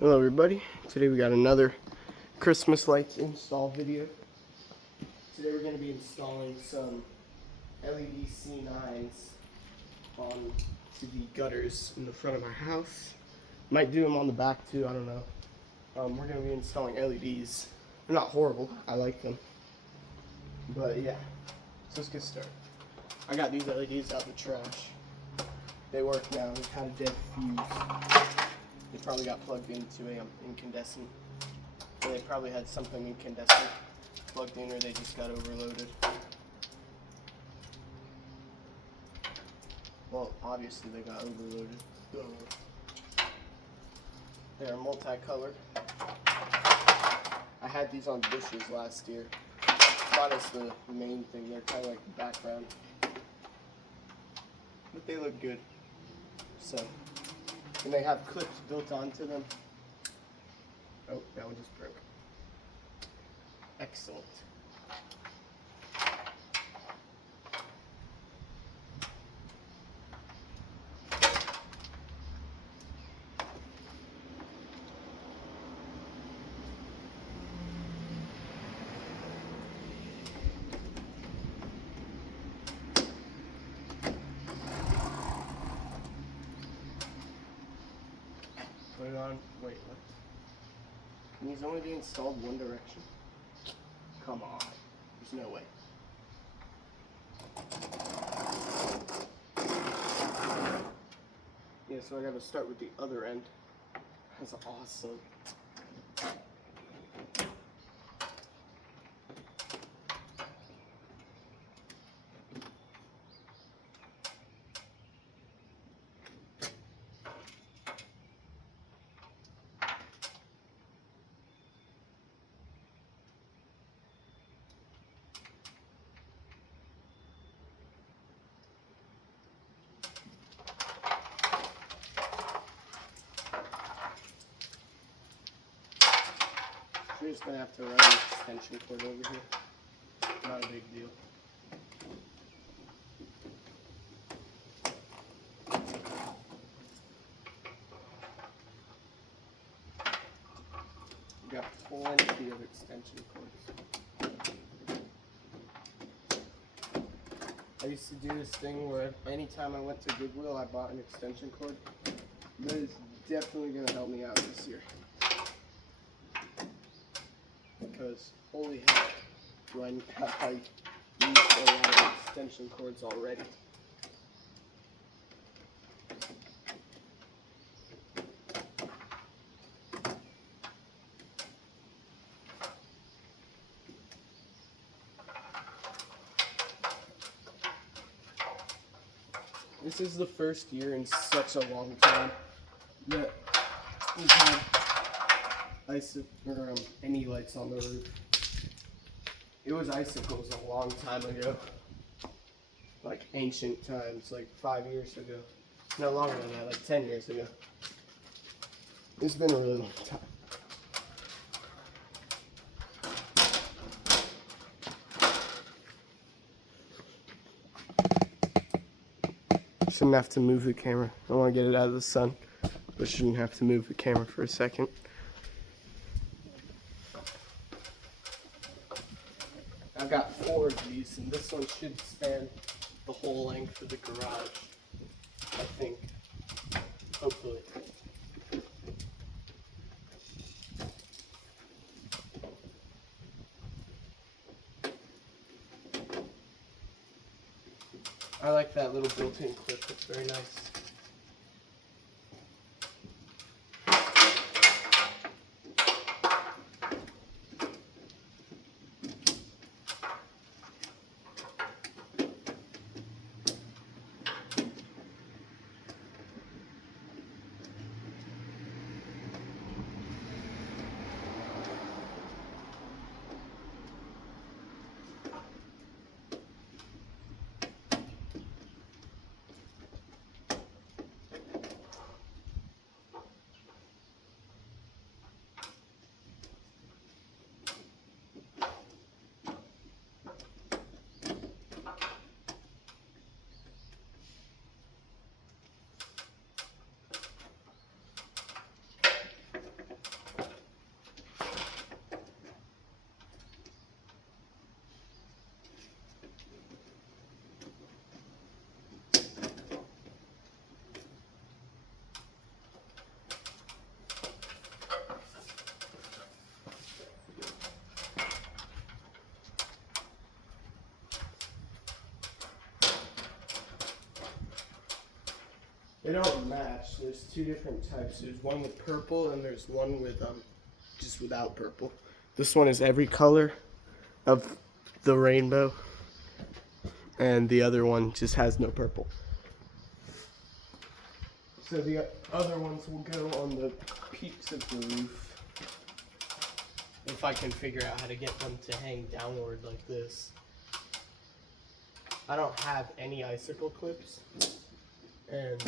Hello everybody, today we got another Christmas lights install video. Today we're going to be installing some LED C9s on to the gutters in the front of our house. Might do them on the back too, I don't know. We're going to be installing LEDs. They're not horrible, I like them. But yeah, so let's get started. I got these LEDs out of the trash. They work now, they've had a dead fuse. They probably got plugged into an incandescent. Or they probably had something incandescent plugged in, or they just got overloaded. Well, obviously they got overloaded. They're multicolor. I had these on bushes last year. Not as the main thing, they're kind of like the background. But they look good. So, and they have clips built onto them. Oh, that one just broke. Excellent. Put it on. Wait, what? Can these only be installed one direction? Come on. There's no way. Yeah, so I gotta start with the other end. That's awesome. We're just gonna have to run an extension cord over here. Not a big deal. We got plenty of extension cords. I used to do this thing where anytime I went to Goodwill, I bought an extension cord. That is definitely gonna help me out this year. Because holy heck, do I used a lot of extension cords already. This is the first year in such a long time that we've had any lights on the roof. It was icicles a long time ago. Like ancient times, like 5 years ago. No longer than that, like 10 years ago. It's been a really long time. Shouldn't have to move the camera. I want to get it out of the sun, but shouldn't have to move the camera for a second. I've got 4 of these, and this one should span the whole length of the garage, I think. Hopefully. I like that little built-in clip, it's very nice. They don't match. There's two different types. There's one with purple and there's one with just without purple. This one is every color of the rainbow, and the other one just has no purple. So the other ones will go on the peaks of the roof. If I can figure out how to get them to hang downward like this. I don't have any icicle clips, and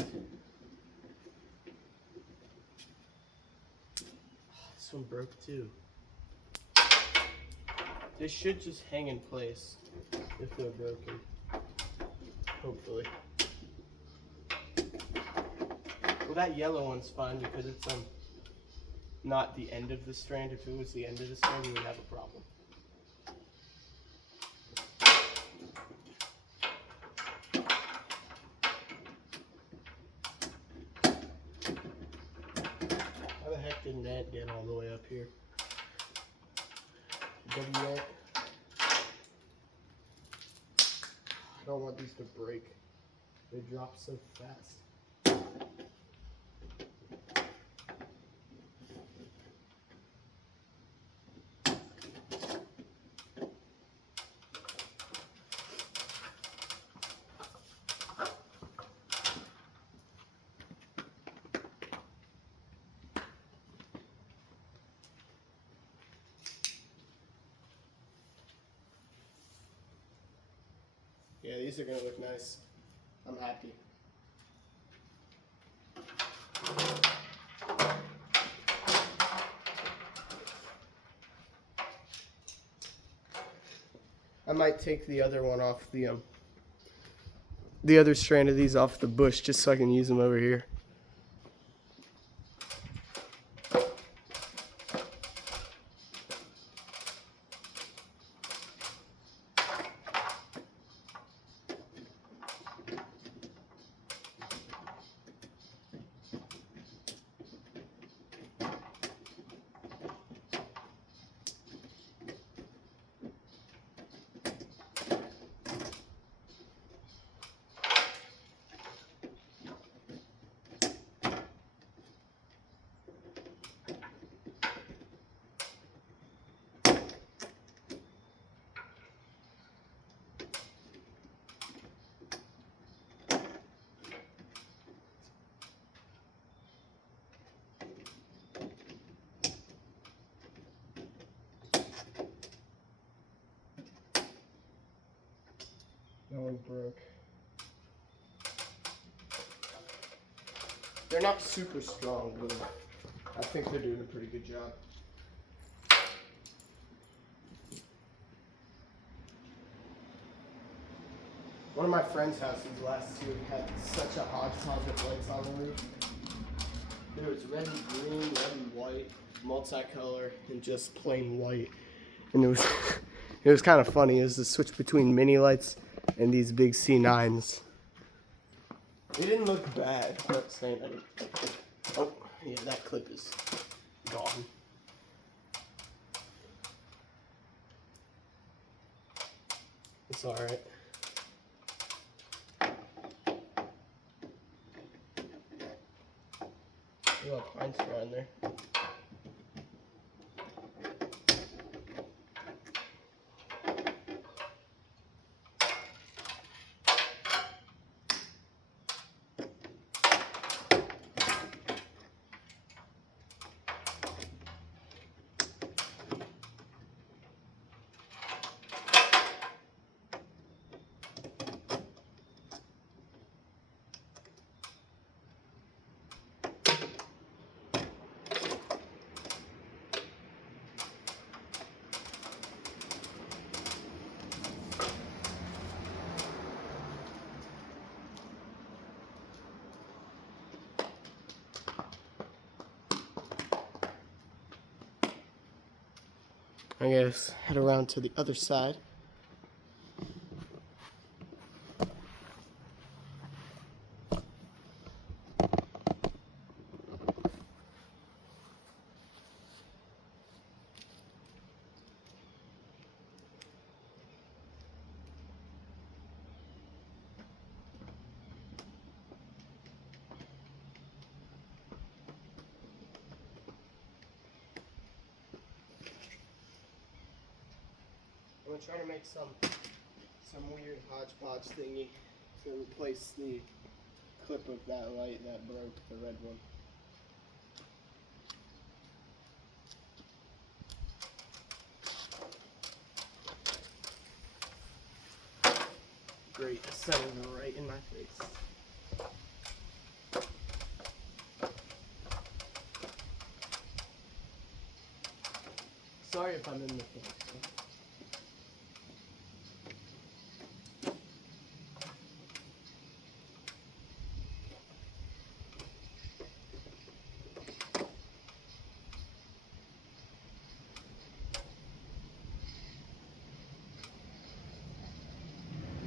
this one broke too. They should just hang in place if they're broken, hopefully. Well, that yellow one's fine because it's not the end of the strand. If it was the end of the strand, we would have a problem. How the heck didn't that get all the way up here? W-neck. I don't want these to break. They drop so fast. Yeah, these are gonna look nice. I'm happy. I might take the other one off the other strand of these off the bush just so I can use them over here. That one broke. They're not super strong, but I think they're doing a pretty good job. One of my friend's houses last year had such a hodgepodge of lights on the roof. There was red and green, red and white, multicolor, and just plain white. And it was it was kind of funny. It was the switch between mini lights and these big C9s. It didn't look bad. I'm not saying anything. Oh, yeah, that clip is gone. It's alright. You have pine straw in there. I guess head around to the other side. gonna try to make some weird hodgepodge thingy to replace the clip of that light that broke, the red one. Great, the sun is right in my face. Sorry if I'm in the face.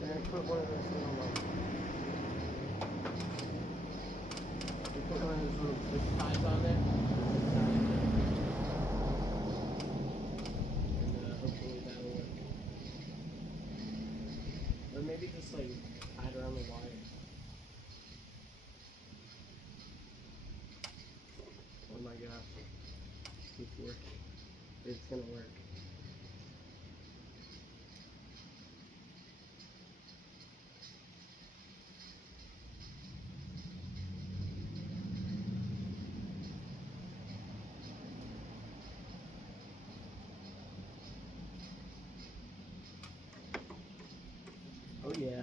I'm gonna put one of those little fish ties on there. And hopefully that'll work. Or maybe just like tie it around the wire. Oh my gosh. It's working. It's gonna work. Oh yeah,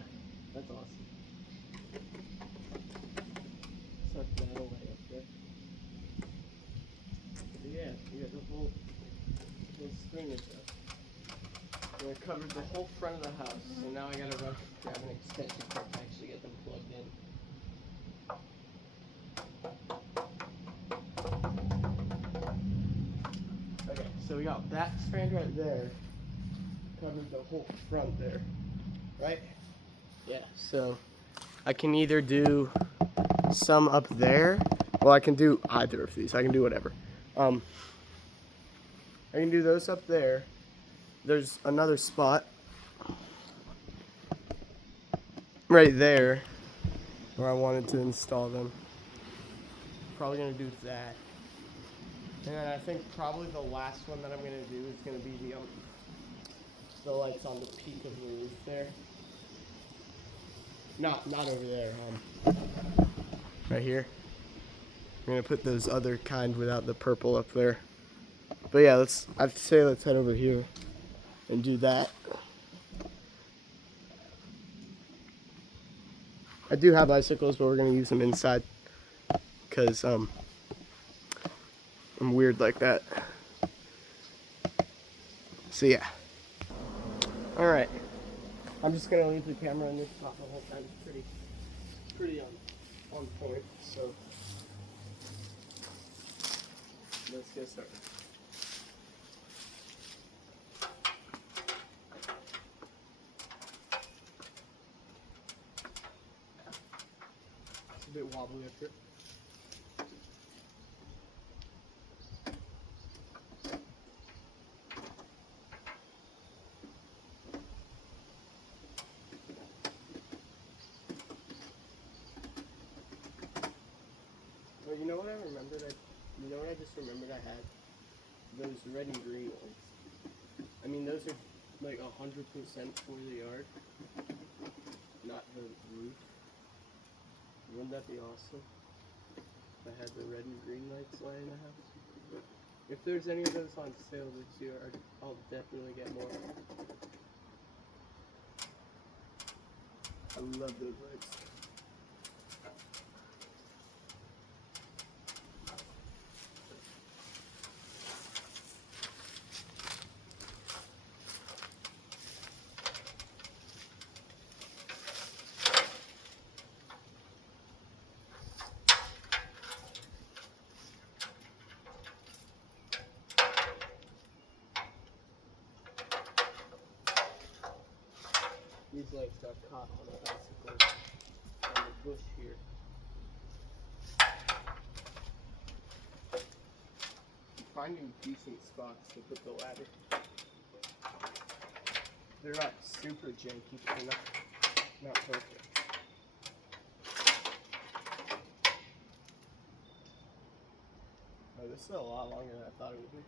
that's awesome. Suck that away up there. But yeah, we got the whole string of stuff. And I covered the whole front of the house, so now I gotta grab an extension cord to actually get them plugged in. Okay, so we got that strand right there, covered the whole front there, right? Yeah, so I can either do some up there, well I can do either of these, I can do whatever. I can do those up there. There's another spot right there where I wanted to install them. Probably gonna do that. And then I think probably the last one that I'm gonna do is gonna be the lights on the peak of the roof there. Not over there, right here. I'm gonna put those other kind without the purple up there. But yeah, I'd say let's head over here and do that. I do have bicycles, but we're gonna use them inside because I'm weird like that. So yeah. All right. I'm just gonna leave the camera in this spot the whole time. It's pretty on point. So let's get started. It's a bit wobbly up here. Well, you know what I remembered? You know what I just remembered I had? Those red and green ones. I mean, those are like 100% for the yard, not the roof. Wouldn't that be awesome? If I had the red and green lights lighting the house. If there's any of those on sale this year, I'll definitely get more. I love those lights. These lights got caught on a bicycle on the bush here. Finding decent spots to put the ladder. They're not super janky, but they're not perfect. Oh, this is a lot longer than I thought it would be.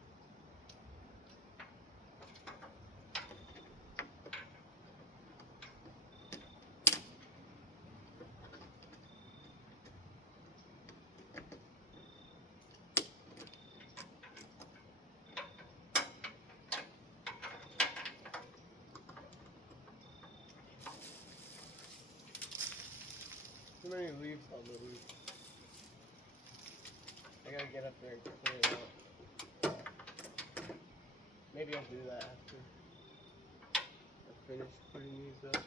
too many leaves on the roof. I gotta get up there and clear it out. Maybe I'll do that after I finish putting these up.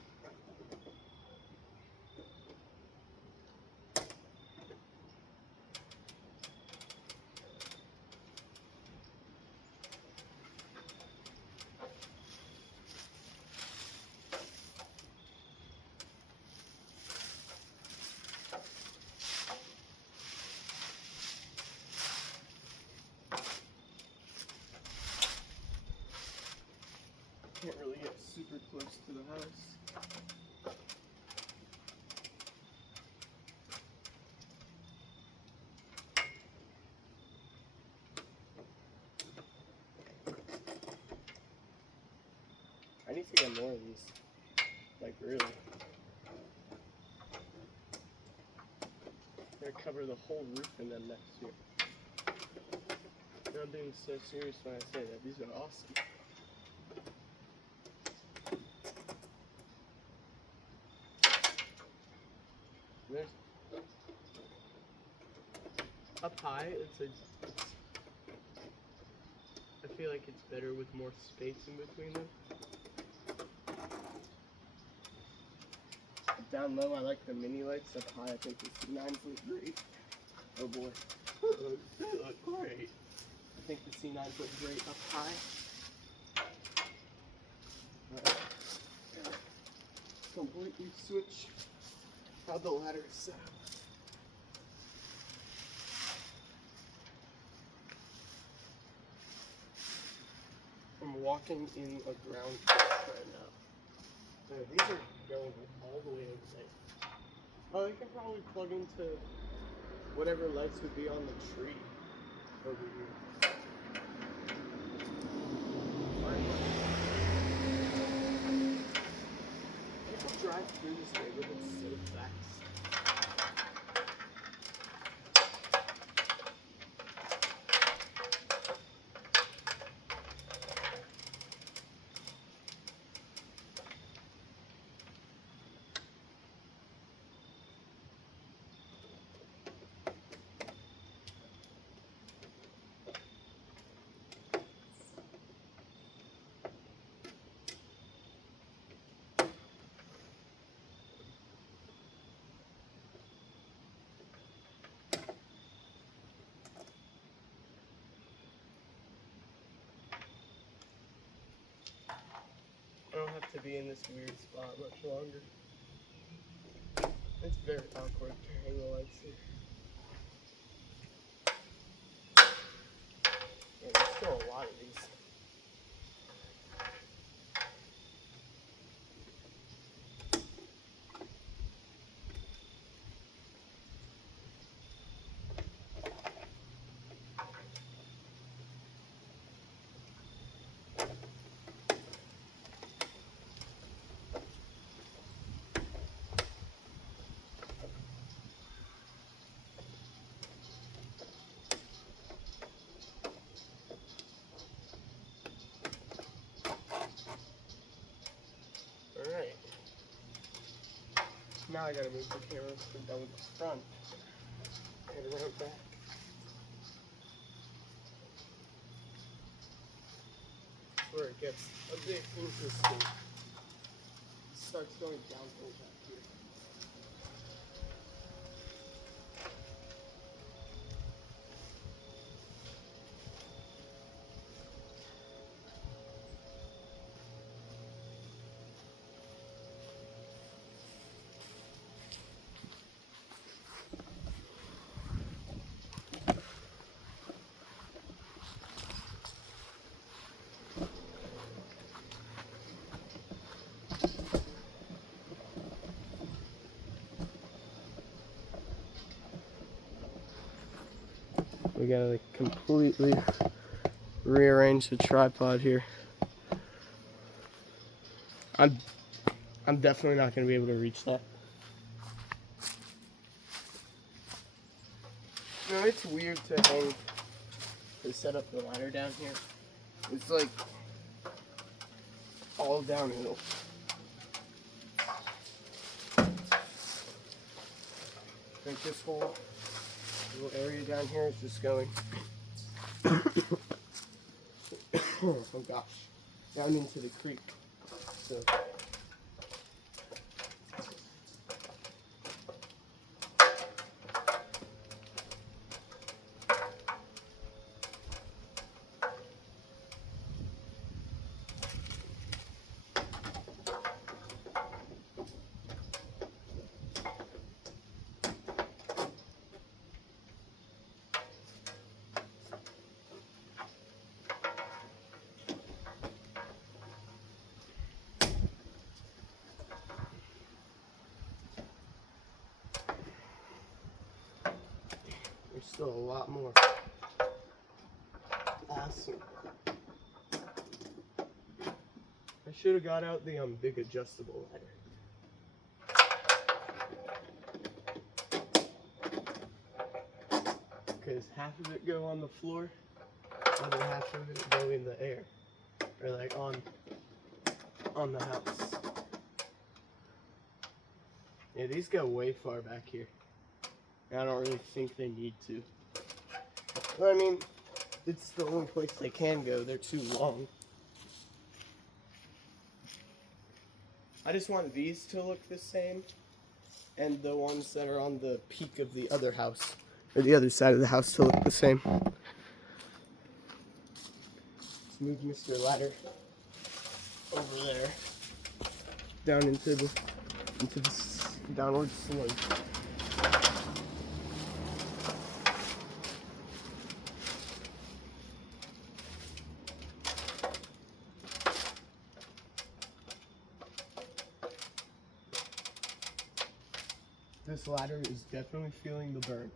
Can't really get super close to the house. I need to get more of these. Like, really. They're gonna cover the whole roof in them next year. I'm being so serious when I say that. These are awesome. There's, up high, I feel like it's better with more space in between them. Down low, I like the mini lights. Up high, I think the C9s look great. Oh boy. They look great. I think the C9s look great up high. Completely switch how the ladder is set up. I'm walking in a ground test right now. These are going all the way over there. Oh, they can probably plug into whatever lights would be on the tree over here. People drive through this neighborhood so fast. I don't have to be in this weird spot much longer. It's very awkward to hang the lights here. Yeah, there's still a lot of these. Alright. Now I gotta move the camera from down the front and around back. Where it gets a bit interesting. It starts going downhill back here. We gotta like completely rearrange the tripod here. I'm definitely not gonna be able to reach that. You know, it's weird to set up the ladder down here. It's like all downhill. think this whole little area down here is just going oh gosh, down into the creek. So there's still a lot more. Awesome. I should have got out the big adjustable ladder. Because half of it go on the floor, other half of it go in the air, or like on the house. Yeah, these go way far back here. I don't really think they need to. But I mean, it's the only place they can go. They're too long. I just want these to look the same, and the ones that are on the peak of the other house, or the other side of the house, to look the same. Let's move Mr. Ladder over there, down into the downward slope. This ladder is definitely feeling the burn.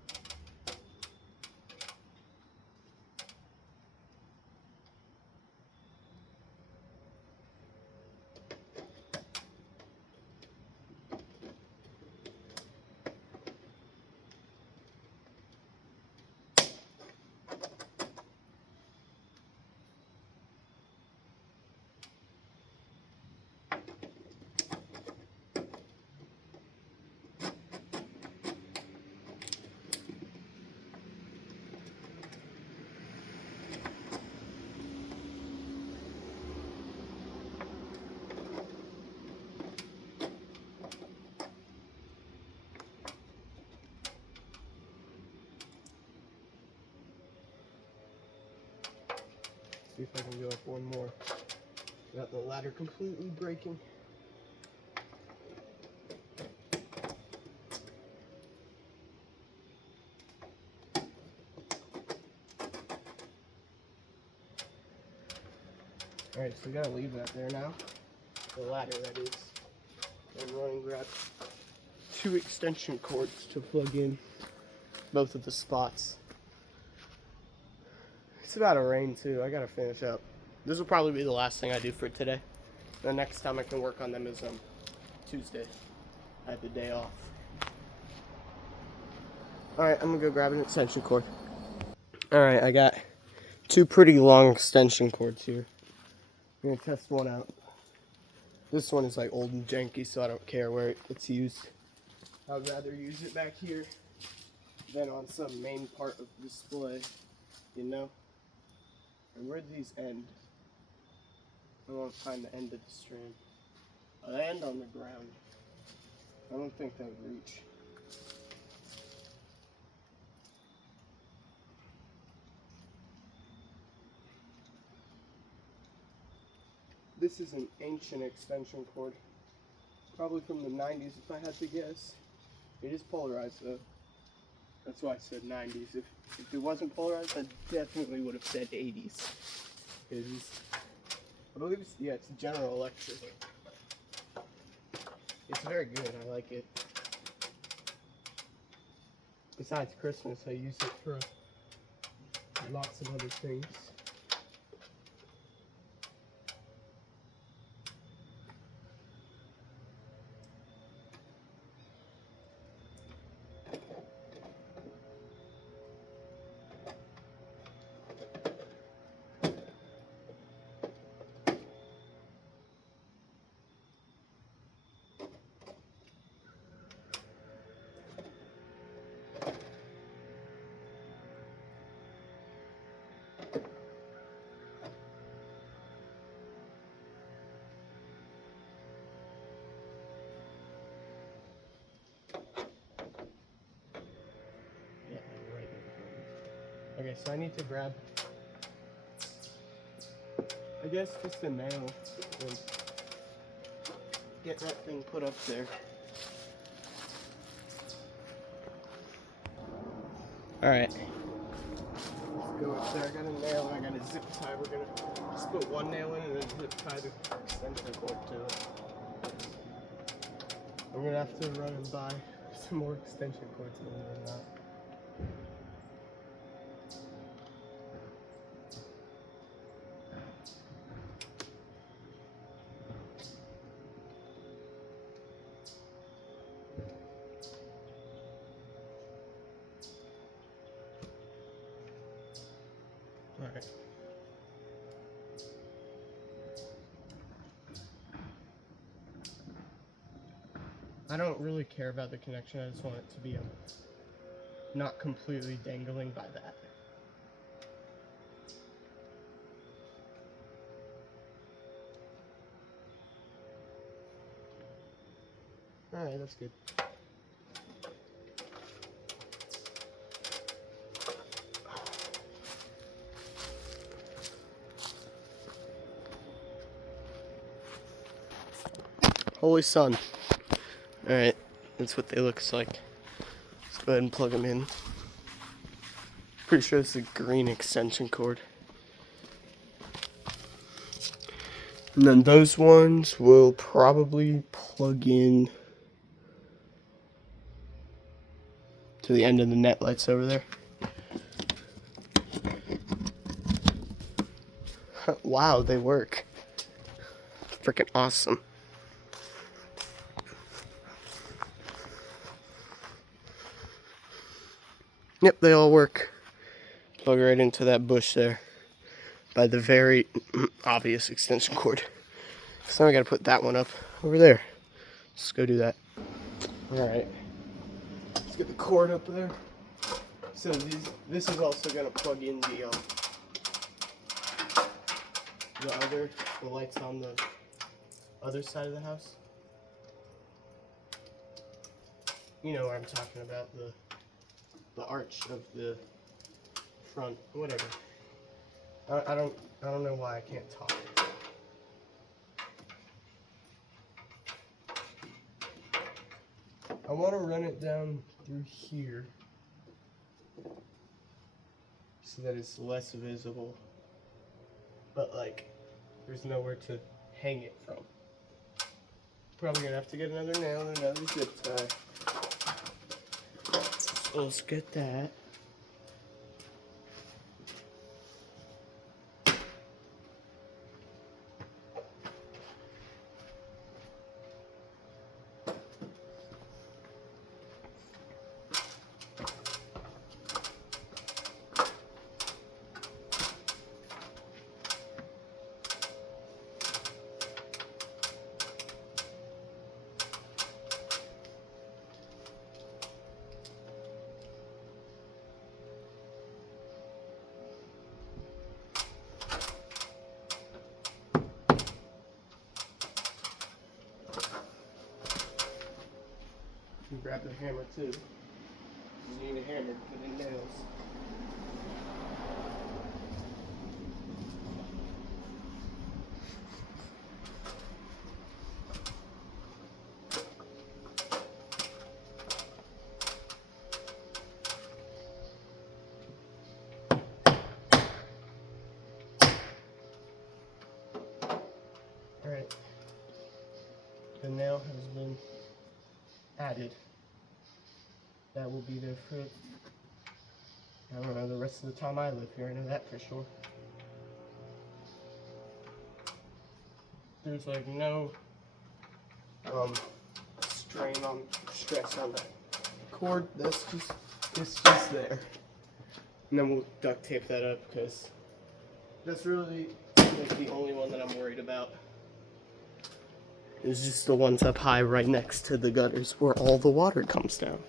See if I can go up one more without the ladder completely breaking. Alright, so we gotta leave that there now. The ladder, that is. And run and grab 2 extension cords to plug in both of the spots. It's about to rain too. I gotta finish up. This will probably be the last thing I do for today. The next time I can work on them is Tuesday. I have the day off. Alright, I'm gonna go grab an extension cord. Alright, I got 2 pretty long extension cords here. I'm gonna test one out. This one is like old and janky, so I don't care where it's used. I'd rather use it back here than on some main part of the display, you know? And where do these end? I want to find the end of the strand. They end on the ground. I don't think they would reach. This is an ancient extension cord. Probably from the 90s if I had to guess. It is polarized though. That's why I said 90s. If it wasn't polarized, I definitely would have said 80s. I believe it's, yeah, it's General Electric. It's very good, I like it. Besides Christmas, I use it for lots of other things. Okay, so I need to grab, I guess, just a nail and get that thing put up there. Alright. Let's go up there. I got a nail and I got a zip tie. We're gonna just put one nail in and then zip tie the extension cord to it. I'm gonna have to run and buy some more extension cords, believe it or not. Alright. I don't really care about the connection, I just want it to be not completely dangling by that. Alright, that's good. Holy sun. Alright, that's what they look like. Let's go ahead and plug them in. Pretty sure it's a green extension cord. And then those ones will probably plug in to the end of the net lights over there. Wow, they work. Freaking awesome. Yep, they all work. Plug right into that bush there by the very obvious extension cord. So now I gotta put that one up over there. Let's go do that. Alright. Let's get the cord up there. So this is also gonna plug in the lights on the other side of the house. You know what I'm talking about, the arch of the front, whatever. I don't know why I can't talk. I want to run it down through here so that it's less visible, but like there's nowhere to hang it from. Probably gonna have to get another nail and another zip tie. So let's get that. You grab the hammer too. You need a hammer to put in nails. Alright. The nail has been added. That will be there for, I don't know, the rest of the time I live here. I know that for sure. There's like no stress on that cord. It's just there. And then we'll duct tape that up because that's really like the only one that I'm worried about. It's just the ones up high right next to the gutters where all the water comes down.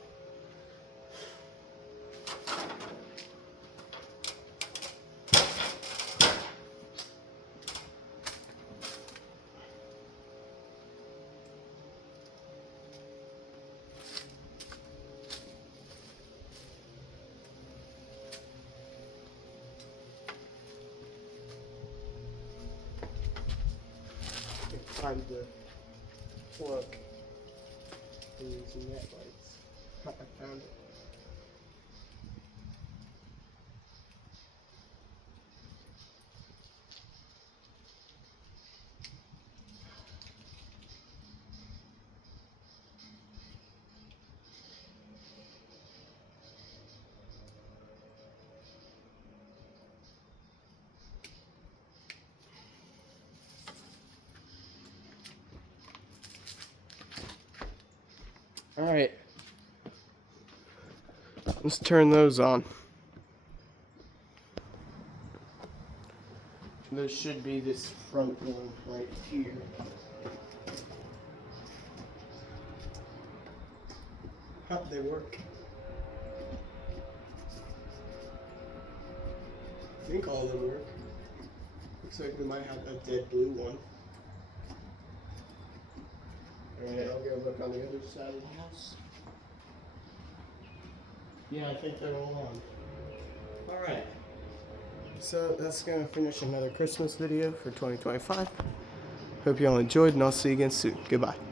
find the plug for these net lights. I found it. Alright, let's turn those on. There should be this front one right here. How'd they work? I think all of them work. Looks like we might have a dead blue one. Alright, I'll go look on the other side of the house. Yeah, I think they're all on. Alright. So that's going to finish another Christmas video for 2025. Hope you all enjoyed, and I'll see you again soon. Goodbye.